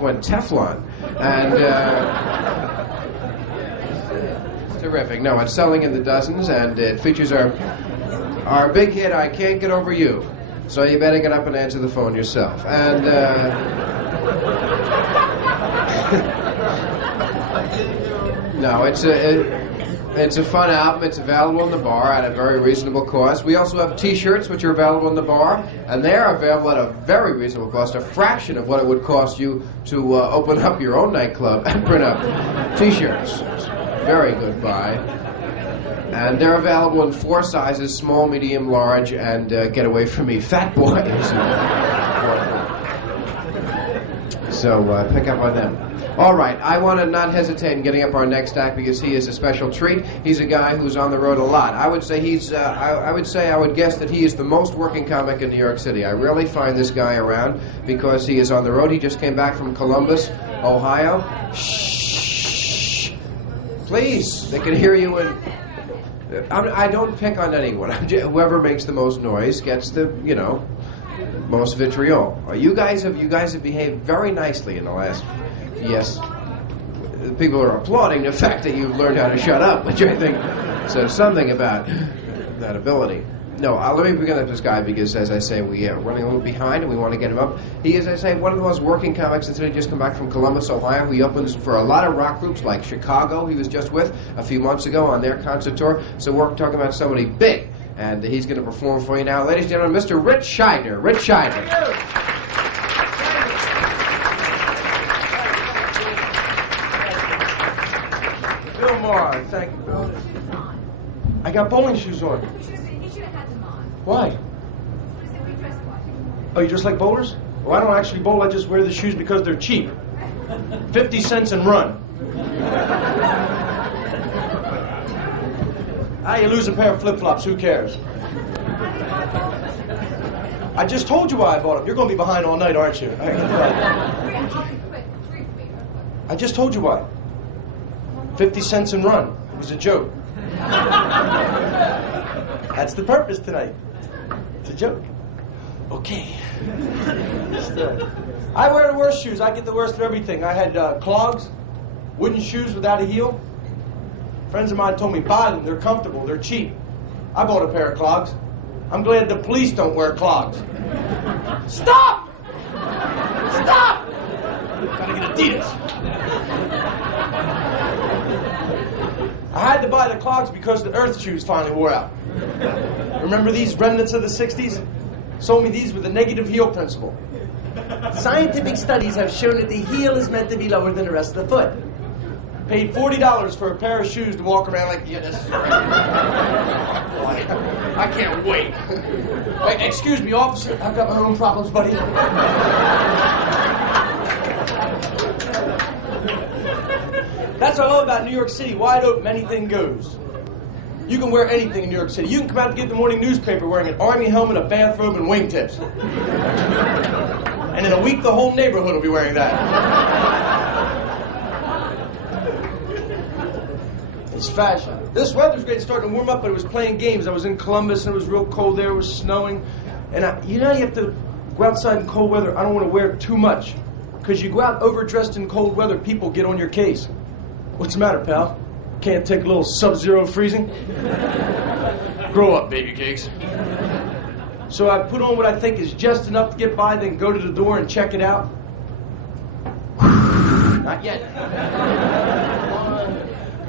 went Teflon. And terrific. No, it's selling in the dozens, and it features our big hit, I Can't Get Over You. So you better get up and answer the phone yourself. And no, it's a fun album. It's available in the bar at a very reasonable cost. We also have T-shirts, which are available in the bar, and they're available at a very reasonable cost, a fraction of what it would cost you to open up your own nightclub and print up T-shirts. Very good buy. And they're available in 4 sizes, small, medium, large, and get away from me, fat boys. So pick up on them. All right, I want to not hesitate in getting up our next act because he is a special treat. He's a guy who's on the road a lot. I would say I would guess that he is the most working comic in New York City. I rarely find this guy around because he is on the road. He just came back from Columbus, Ohio. Shh, please, they can hear you. I don't pick on anyone. Whoever makes the most noise gets the, most vitriol. You guys have behaved very nicely in the last. Yes, people are applauding the fact that you've learned how to shut up, which I think says something about that ability. No, let me begin with this guy because, as I say, we are running a little behind and we want to get him up. He is, as I say, one of the most working comics in the city. Just come back from Columbus, Ohio. He opens for a lot of rock groups like Chicago, he was just with a few months ago on their concert tour. So we're talking about somebody big, and he's going to perform for you now. Ladies and gentlemen, Mr. Rich Scheidner. Rich Scheidner. Thank you, Bill. I got bowling shoes on. You should have had them on. Why? Oh, you just like bowlers? Well, I don't actually bowl. I just wear the shoes because they're cheap. 50 cents and run. You lose a pair of flip-flops. Who cares? I just told you why I bought them. You're going to be behind all night, aren't you? I just told you why. 50 cents and run. It was a joke. That's the purpose tonight. It's a joke. Okay. I wear the worst shoes. I get the worst of everything. I had clogs, wooden shoes without a heel. Friends of mine told me, buy them. They're comfortable. They're cheap. I bought a pair of clogs. I'm glad the police don't wear clogs. Stop! Stop! Gotta get Adidas. I had to buy the clogs because the earth shoes finally wore out. Remember these remnants of the 60s? Sold me these with the negative heel principle. Scientific studies have shown that the heel is meant to be lower than the rest of the foot. Paid $40 for a pair of shoes to walk around like, yeah, this is great. Boy, I can't wait. Wait, excuse me, officer. I've got my own problems, buddy. That's what I love about New York City. Wide open, anything goes. You can wear anything in New York City. You can come out and get the morning newspaper wearing an army helmet, a bathrobe, and wingtips. And in a week, the whole neighborhood will be wearing that. It's fashion. This weather's great. It's starting to warm up, but it was playing games. I was in Columbus, and it was real cold there. It was snowing. And you have to go outside in cold weather. I don't want to wear too much. Because you go out overdressed in cold weather, people get on your case. What's the matter, pal? Can't take a little sub-zero freezing? Grow up, baby cakes. So I put on what I think is just enough to get by, then go to the door and check it out. Not yet.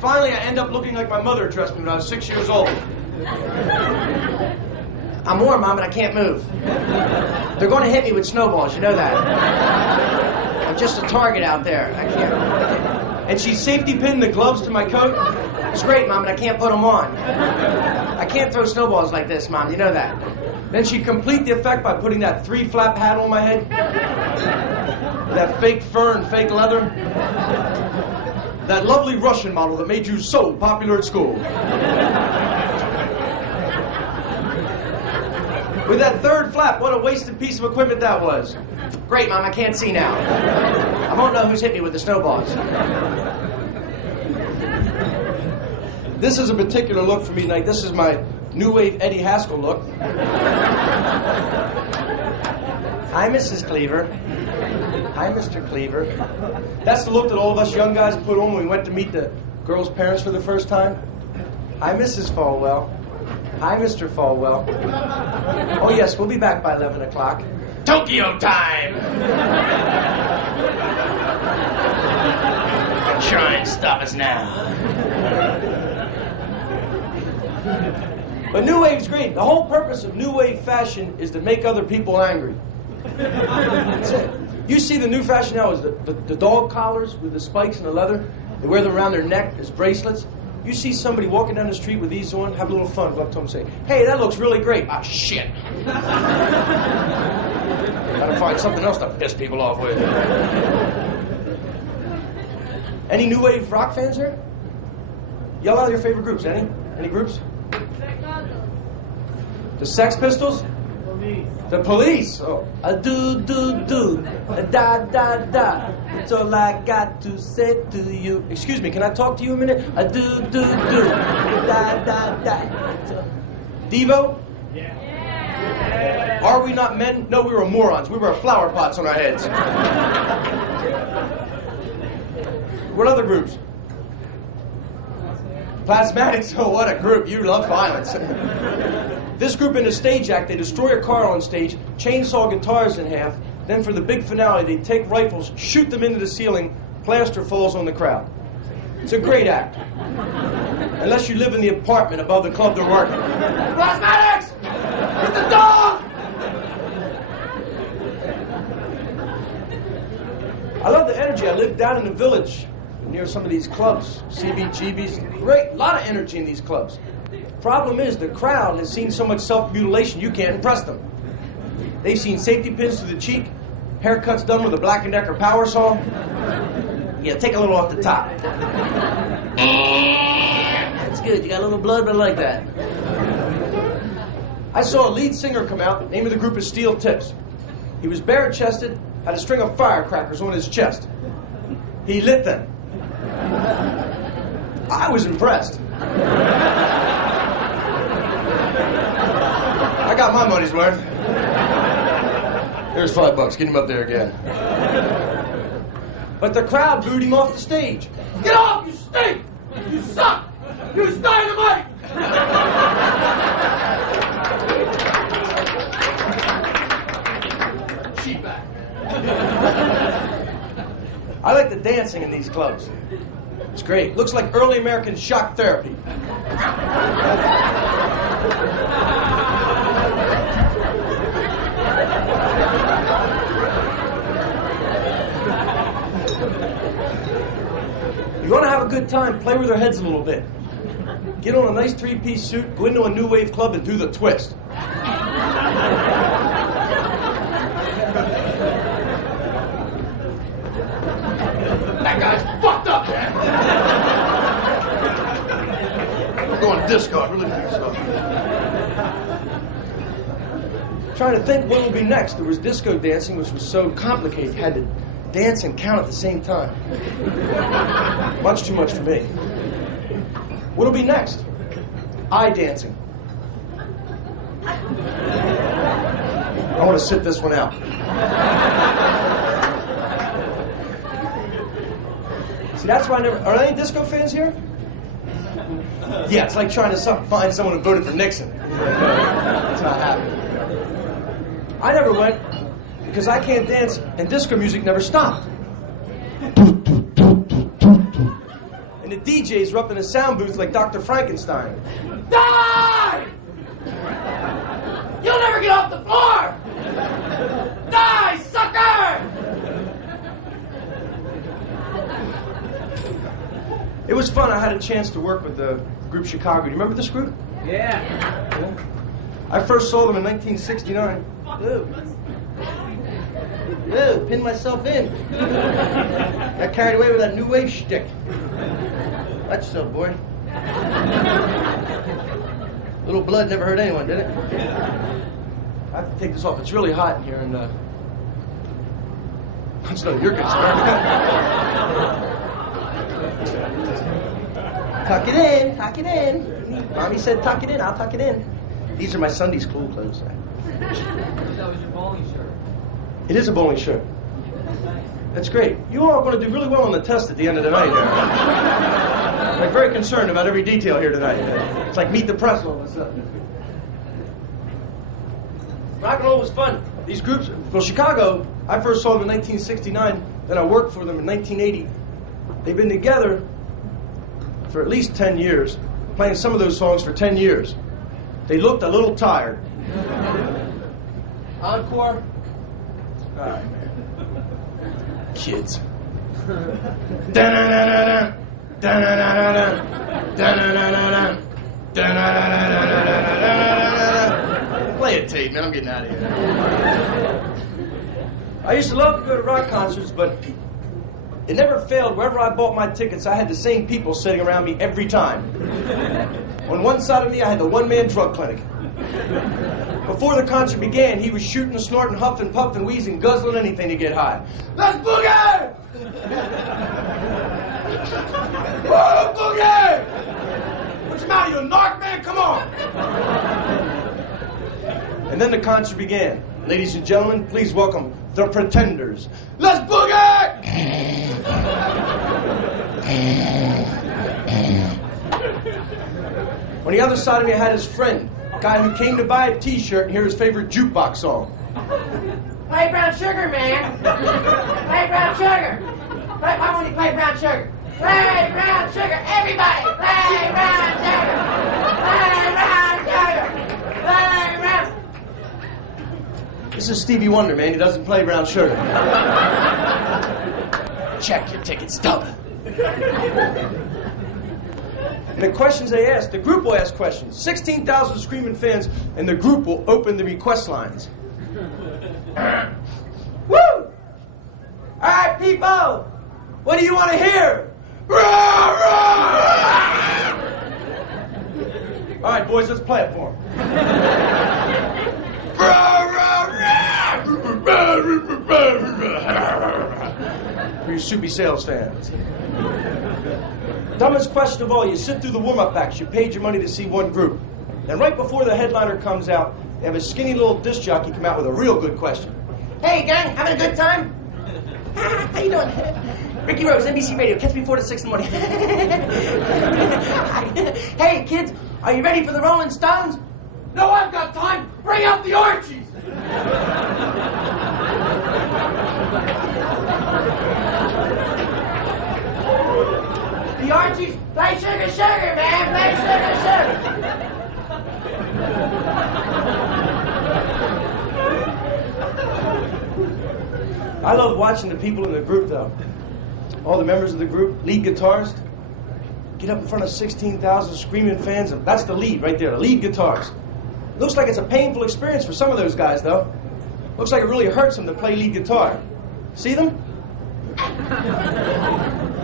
Finally, I end up looking like my mother dressed me when I was 6 years old. I'm warm, Mom, but I can't move. They're going to hit me with snowballs, you know that. I'm just a target out there. I can't. And she safety pinned the gloves to my coat. It's great, Mom, but I can't put them on. I can't throw snowballs like this, Mom, you know that. Then she complete the effect by putting that 3-flap hat on my head. That fake fur and fake leather. That lovely Russian model that made you so popular at school. With that 3rd flap, what a wasted piece of equipment that was. Great, Mom, I can't see now. I won't know who's hit me with the snowballs. This is a particular look for me tonight. This is my new wave Eddie Haskell look. Hi, Mrs. Cleaver. Hi, Mr. Cleaver. That's the look that all of us young guys put on when we went to meet the girls' parents for the first time. Hi, Mrs. Falwell. Hi, Mr. Falwell. Oh, yes, we'll be back by 11 o'clock. Tokyo time! Try and stop us now. But New Wave's great. The whole purpose of New Wave fashion is to make other people angry. That's it. You see the new fashion now is the dog collars with the spikes and the leather. They wear them around their neck as bracelets. You see somebody walking down the street with these on, have a little fun, go up to them and say, hey, that looks really great. Ah, shit. Gotta find something else to piss people off with. Any New Wave rock fans here? Yell out your favorite groups. Any? Any groups? The Sex Pistols? The Police. Oh. A do do do. A da da da. That's all I got to say to you. Excuse me, can I talk to you a minute? A do do do. Da da da. Devo? Yeah. Are we not men? No, we were morons. We were flower pots on our heads. What other groups? Plasmatics. Oh, what a group. You love violence. This group in the stage act, they destroy a car on stage, chainsaw guitars in half, then for the big finale, they take rifles, shoot them into the ceiling, plaster falls on the crowd. It's a great act. Unless you live in the apartment above the club they're working. Plasmatics! With the dog! I love the energy. I live down in the village near some of these clubs, CBGBs. Great, a lot of energy in these clubs. Problem is, the crowd has seen so much self-mutilation, you can't impress them. They've seen safety pins to the cheek, haircuts done with a Black & Decker power saw. Yeah, take a little off the top. That's good, you got a little blood, but I like that. I saw a lead singer come out, name of the group is Steel Tips. He was bare-chested, had a string of firecrackers on his chest. He lit them. I was impressed. I got my money's worth. Here's $5. Get him up there again. But the crowd booed him off the stage. Get off, you stink! You suck! You dynamite! Cheapback. I like the dancing in these clubs. It's great. Looks like early American shock therapy. You want to have a good time, play with their heads a little bit. Get on a nice three-piece suit, go into a New Wave club and do the twist. That guy's fucked up, man. I'm going disco. I really think so. Trying to think what will be next. There was disco dancing, which was so complicated. You had to dance and count at the same time. Much too much for me. What will be next? Eye dancing. I want to sit this one out. See, that's why I never... Are there any disco fans here? Yeah, it's like trying to find someone who voted for Nixon. It's not happening. I never went because I can't dance and disco music never stopped. And the DJs were up in the sound booth like Dr. Frankenstein. Die! You'll never get off the floor! Die, sucker! It was fun. I had a chance to work with the group Chicago. Do you remember this group? Yeah. I first saw them in 1969. Ooh, pinned myself in. Got carried away with that New Wave shtick. Watch yourself, boy. Little blood never hurt anyone, did it? I have to take this off. It's really hot in here, and it's none of your concern. Tuck it in, tuck it in. Mommy said tuck it in, I'll tuck it in. These are my Sunday school clothes. That was your bowling shirt. It is a bowling shirt. That's great. You all are going to do really well on the test at the end of the night. I'm very concerned about every detail here tonight. It's like Meet the Press all of a sudden. Rock and roll was fun. These groups, well, Chicago, I first saw them in 1969, then I worked for them in 1980. They've been together for at least 10 years, playing some of those songs for 10 years. They looked a little tired. Encore? All right, man. Kids. Da-na-na-na-na. Da-na-na-na-na. Da-na-na-na-na. Da-na-na-na-na. Play it, Tate, man. I'm getting out of here. I used to love to go to rock concerts, but it never failed. Wherever I bought my tickets, I had the same people sitting around me every time. On one side of me, I had the one-man drug clinic. Before the concert began, he was shooting, snorting, huffing, puffing, wheezing, guzzling anything to get high. Let's boogie! Whoa, boogie! What's the matter, you a narc, man? Come on! And then the concert began. Ladies and gentlemen, please welcome the Pretenders. Let's boogie! On the other side of me, I had his friend, a guy who came to buy a T-shirt and hear his favorite jukebox song. Play Brown Sugar, man. Play Brown Sugar. Why won't you play Brown Sugar? Play Brown Sugar. Everybody, play Brown Sugar. Play Brown Sugar. Play Brown. This is Stevie Wonder, man. He doesn't play Brown Sugar. Check your ticket stub. And the questions they ask, the group will ask questions. 16,000 screaming fans, and the group will open the request lines. Woo! All right, people, what do you want to hear? All right, boys, let's play it for them. For you soupy sales fans. Dumbest question of all, you sit through the warm-up acts, you paid your money to see one group. And right before the headliner comes out, they have a skinny little disc jockey come out with a real good question. Hey, gang, having a good time? How you doing? Ricky Rose, NBC Radio. Catch me 4 to 6 in the morning. Hey, kids, are you ready for the Rolling Stones? No, I've got time. Bring out the Archies. The Archies, play Sugar Sugar, man. Play Sugar Sugar. I love watching the people in the group, though. All the members of the group, lead guitarist, get up in front of 16,000 screaming fans. That's the lead right there, the lead guitarist. Looks like it's a painful experience for some of those guys, though. Looks like it really hurts them to play lead guitar. See them?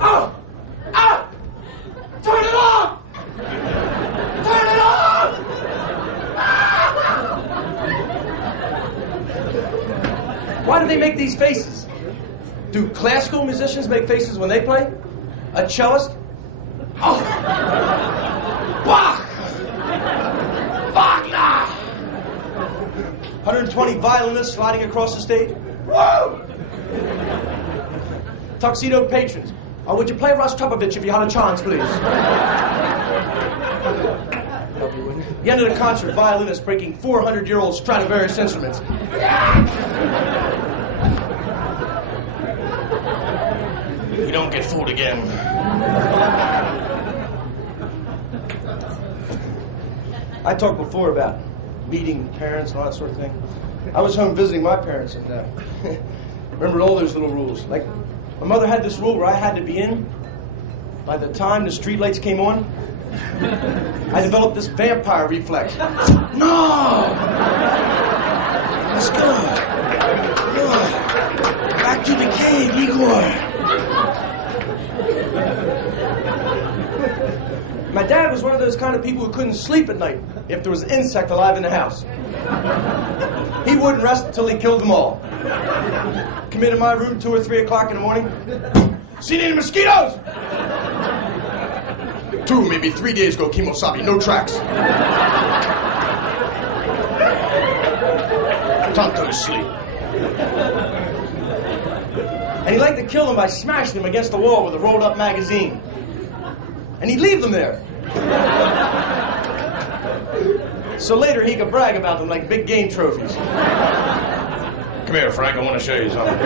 Oh! Oh! Turn it off! Turn it off! Why do they make these faces? Do classical musicians make faces when they play? A cellist? Oh! Bach! Wagner! 120 violinists sliding across the stage. Woo! Tuxedo patrons. Would you play Rostropovich if you had a chance, please? The end of the concert, violinists breaking 400-year-old Stradivarius instruments. You don't get fooled again. I talked before about meeting parents and all that sort of thing. I was home visiting my parents and remembered all those little rules. Like, my mother had this rule where I had to be in by the time the streetlights came on. I developed this vampire reflex. No! Let's go. Back to the cave, Igor. My dad was one of those kind of people who couldn't sleep at night if there was an insect alive in the house. He wouldn't rest until he killed them all. Come into my room 2 or 3 o'clock in the morning. Seen any mosquitoes? 2, maybe 3 days ago, Kimosabi, no tracks. Time to sleep. And he liked to kill them by smashing them against the wall with a rolled-up magazine. And he'd leave them there. So later he could brag about them like big game trophies. Come here, Frank, I want to show you something.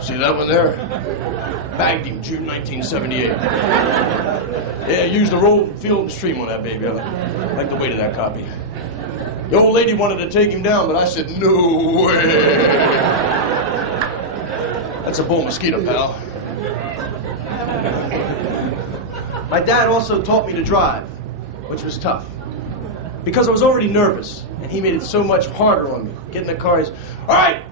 See that one there? Bagged him, June 1978. Yeah, used the roll, field, and stream on that baby. I like the weight of that copy. The old lady wanted to take him down, but I said, no way. That's a bull mosquito, pal. My dad also taught me to drive, which was tough. Because I was already nervous, and he made it so much harder on me. Get in the car, he's, all right,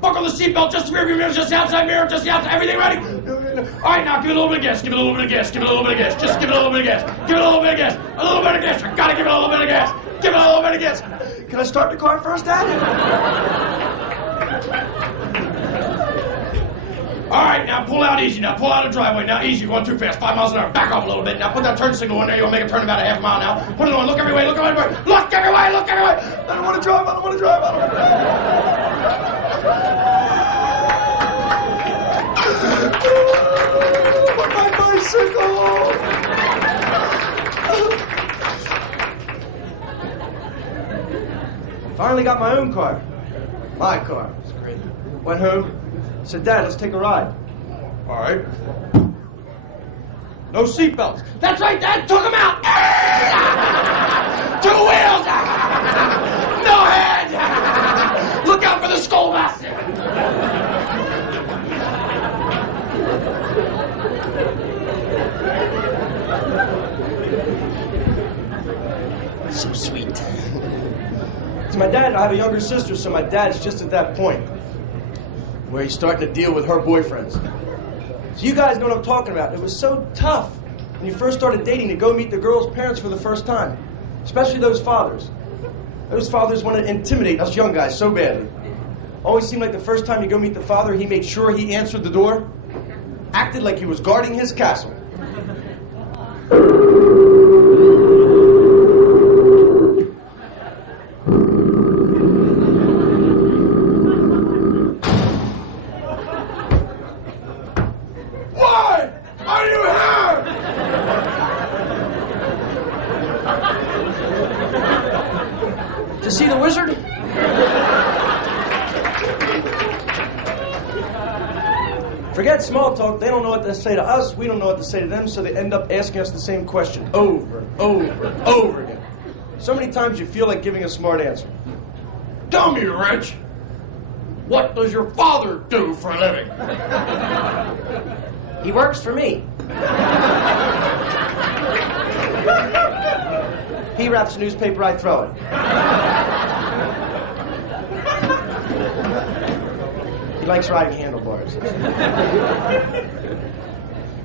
buckle the seatbelt, just the rear view mirror, just the outside mirror, just the outside, everything ready? All right, now give it a little bit of gas, give it a little bit of gas, give it a little bit of gas, just give it a little bit of gas, give it a little bit of gas, a little bit of gas, you gotta give it a little bit of gas, give it a little bit of gas. Can I start the car first, Dad? All right, now pull out easy. Now pull out of the driveway. Now easy, you're going too fast. 5 miles an hour. Back off a little bit. Now put that turn signal in there. You'll make a turn about a half mile now. Put it on. Look every way. Look every way. Look every way. Look every way. I don't want to drive. I don't want to drive. I don't want to drive. My bicycle. Finally got my own car. My car. It's great. Went home. Said, Dad, let's take a ride. All right. No seatbelts. That's right, Dad. Took them out. 2 wheels. No head. Look out for the school bus. So sweet. So my dad, I have a younger sister, so my dad's just at that point where he's starting to deal with her boyfriends. So you guys know what I'm talking about. It was so tough when you first started dating to go meet the girl's parents for the first time, especially those fathers. Those fathers want to intimidate us young guys so badly. Always seemed like the first time you go meet the father, he made sure he answered the door, acted like he was guarding his castle. To see the wizard? Forget small talk. They don't know what to say to us. We don't know what to say to them, so they end up asking us the same question over and over and over again. So many times you feel like giving a smart answer. Tell me, Rich, what does your father do for a living? He works for me. He wraps newspaper, I throw it. He likes riding handlebars.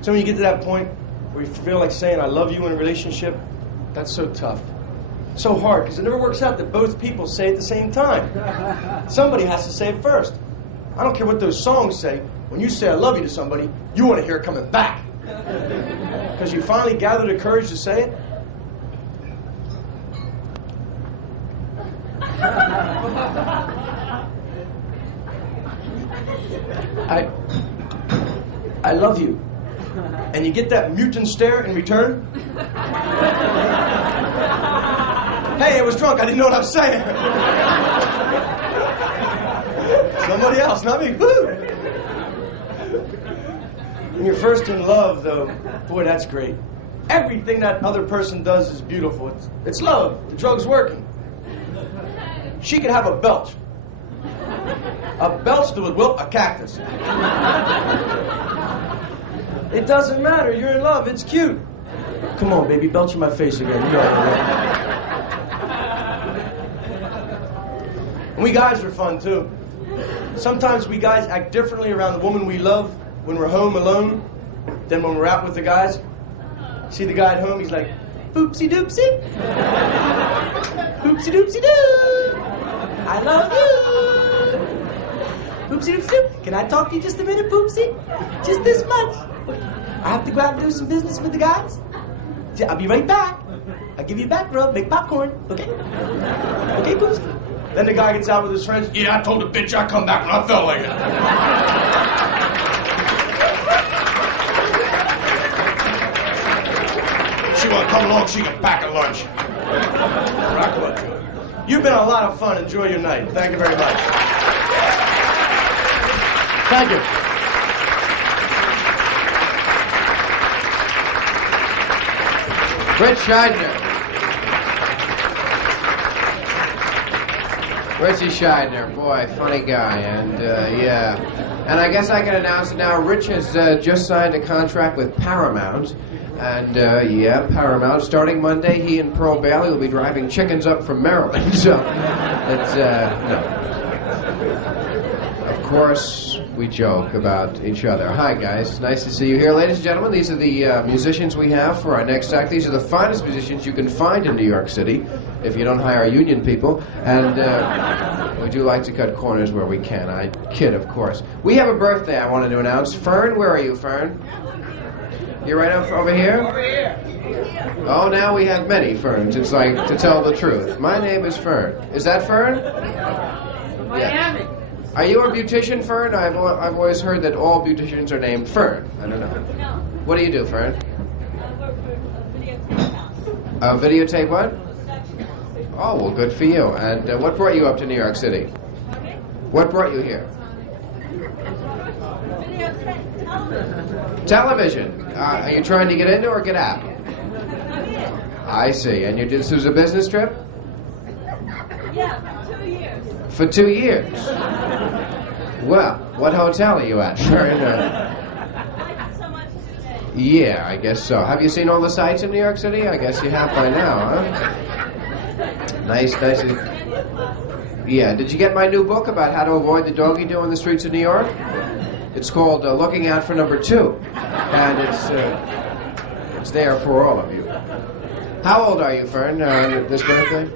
So when you get to that point where you feel like saying I love you in a relationship, that's so tough. So hard, because it never works out that both people say it at the same time. Somebody has to say it first. I don't care what those songs say. When you say I love you to somebody, you want to hear it coming back. Because you finally gathered the courage to say it. I love you. And you get that mutant stare in return. Hey, I was drunk. I didn't know what I was saying. Somebody else, not me. Woo! When you're first in love, though, boy, that's great. Everything that other person does is beautiful. It's love. The drug's working. She could have a belch. A belch that would whoop a cactus. It doesn't matter. You're in love. It's cute. Come on, baby. Belch in my face again. You know it, right? And we guys are fun, too. Sometimes we guys act differently around the woman we love when we're home alone than when we're out with the guys. See the guy at home, he's like, boopsie doopsie. Boopsie doopsie doo. I love you. Poopsie doopsie doo. Can I talk to you just a minute, Poopsie? Just this much. I have to go out and do some business with the guys. I'll be right back. I'll give you a back rub, make popcorn. Okay? Okay, Poopsie? Then the guy gets out with his friends. Yeah, I told the bitch I'd come back when I felt like it. She want to come along, she can pack a lunch. Rockwood. You've been a lot of fun. Enjoy your night. Thank you very much. Thank you. Rich Scheidner. Richie Scheidner, boy, funny guy, and yeah. And I guess I can announce it now. Rich has just signed a contract with Paramount. And, yeah, Paramount. Starting Monday, he and Pearl Bailey will be driving chickens up from Maryland. So, it's, no. Of course, we joke about each other. Hi, guys. Nice to see you here. Ladies and gentlemen, these are the musicians we have for our next act. These are the finest musicians you can find in New York City, if you don't hire union people. And we do like to cut corners where we can. I kid, of course. We have a birthday I wanted to announce. Fern, where are you, Fern? You're right over here? Over here. Oh, now we have many Ferns. It's like, to tell the truth. My name is Fern. Is that Fern? Miami. Are you a beautician, Fern? I've always heard that all beauticians are named Fern. I don't know. No. What do you do, Fern? I work for a videotape house. A videotape what? Oh, well, good for you. And what brought you up to New York City? What brought you here? Videotape. Television. Television. Are you trying to get into or get out? I see. And this was a business trip? Yeah, 2 years. For 2 years? Well, what hotel are you at, Fern? I like so much today. Yeah, I guess so. Have you seen all the sights in New York City? I guess you have by now, huh? Nice. Yeah, did you get my new book about how to avoid the doggy do on the streets of New York? It's called Looking Out for Number 2. And it's there for all of you. How old are you, Fern, this birthday?